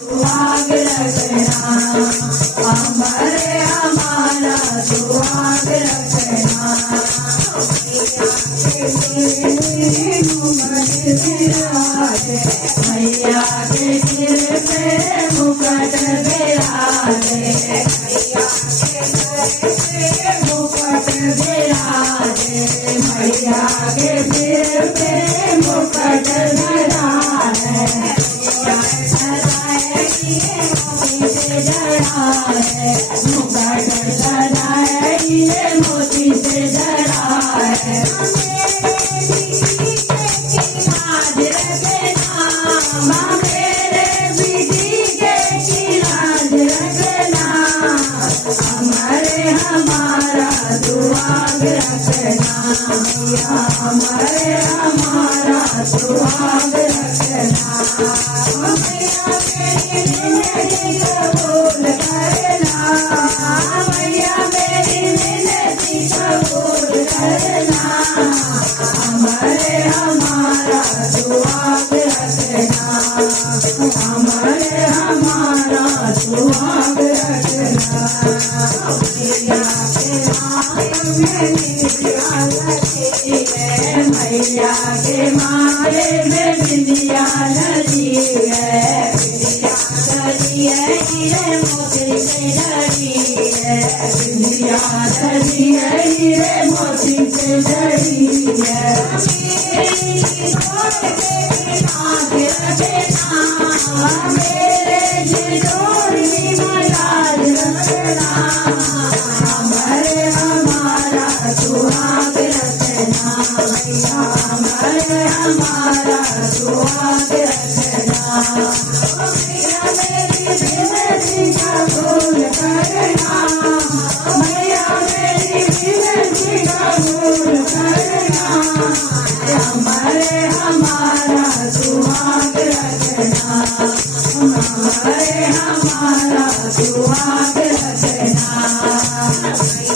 सुहाग रखना हमारे हमारा सुहाग रखना मैया के सिर पे मुकुट बिराजे मुकुट बिराजे मैया के सिर पे मुकुट बिराजे मुकुट सदाए मोती से जड़ा है लाज रखना मेरे बेटी के की लाज रखना हमारे हमारा सुहाग रखना हमारे हमारा सुहाग रखना मैया मेरी विनती कबूल करना मैया मेरी विनती कबूल करना हमारे हमारा सुहाग रखना हमारे हमारा सुहाग रखना मैया के मैया के मारे में बिंदिया लगी है हीरे मोती से जड़ी है बिंदिया लगी है हीरे मोती से जड़ी है मेरे जिजोरी मलाज रखना हमारे हमारा सुहाग रखना हमारे हमारा सुहाग रखना मैया मेरी विनती कबूल करना मैया मेरी विनती कबूल करना हमारे हमारा सुहाग रखना हमारे हमारा सुहाग रखना।